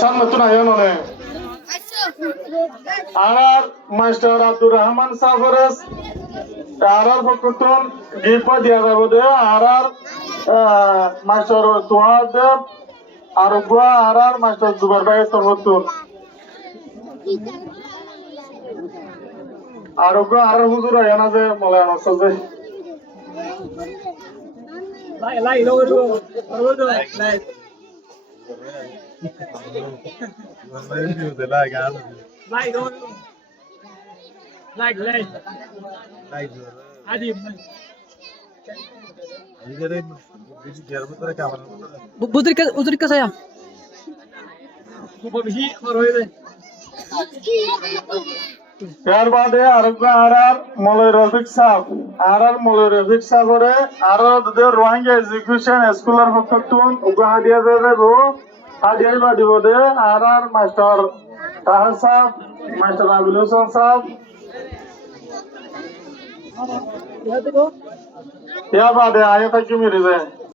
সামনে আয়োনে আর মাস্টার আব্দুর রহমান সাফারেস আর ফকতুন গিফট দিয়া যাব দে আর মাস্টার তোহাদ আর গুয়া আর মাস্টার দুবার ভাই তরফতুন আর গুয়া আর হুজুর আয়ানা যে মলায় আসল যে লাই লো লাই उधर का saya यार बाद है आर मलय रफिक साहब आर मलय रफिक साहब रे आर दे रोहिंग्या एजुकेशन स्कूलर फक्तुन उगा हादिया दे रो हादिया बादी बदे आर मास्टर ताहर साहब मास्टर अबुल हुसैन साहब या बाद है आया था कि मेरे